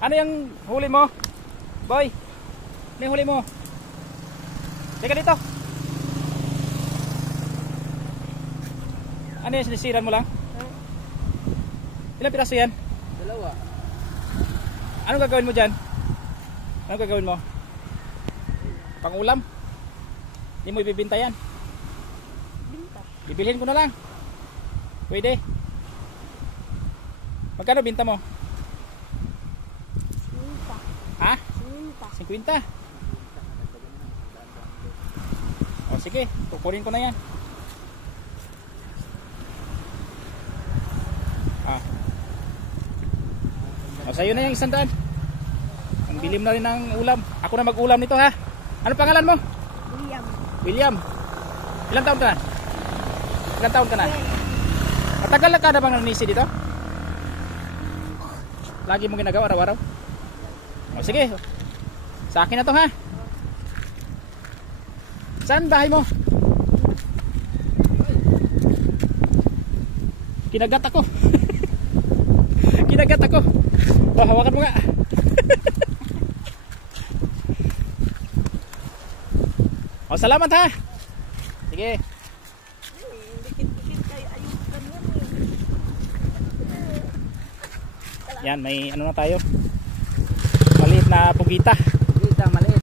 Ano yung huli mo? Boy, ano yung huli mo? Teka dito. Ano yung sinisiran mo lang? Ilang piraso yan? 2. Anong gagawin mo dyan? Anong gagawin mo? Pangulam? Hindi mo ibibinta yan? Binta. Bibilhin ko na lang. Pwede. Magkano binta mo? Binta. Ha? Binta. 50. O sige, kukunin ko na yan. O sa'yo na yung 100. Ang bilim na rin ng ulam. Ako na mag-ulam nito ha. Ano pangalan mo? William. William. Ilang taon ka na? Ilang taon ka na? Matagal na ka na bang nanisi dito? Lagi mo ginagawa araw-araw? O sige. Sa akin na to ha. Saan bahay mo? Kinagat ako. Kinagat ako. Oh, hawakan mo nga. Oh, salamat ha. Sige. Dikit-dikit kayo ayun ganyan eh. Yan, may ano na tayo. Maliit na pugita.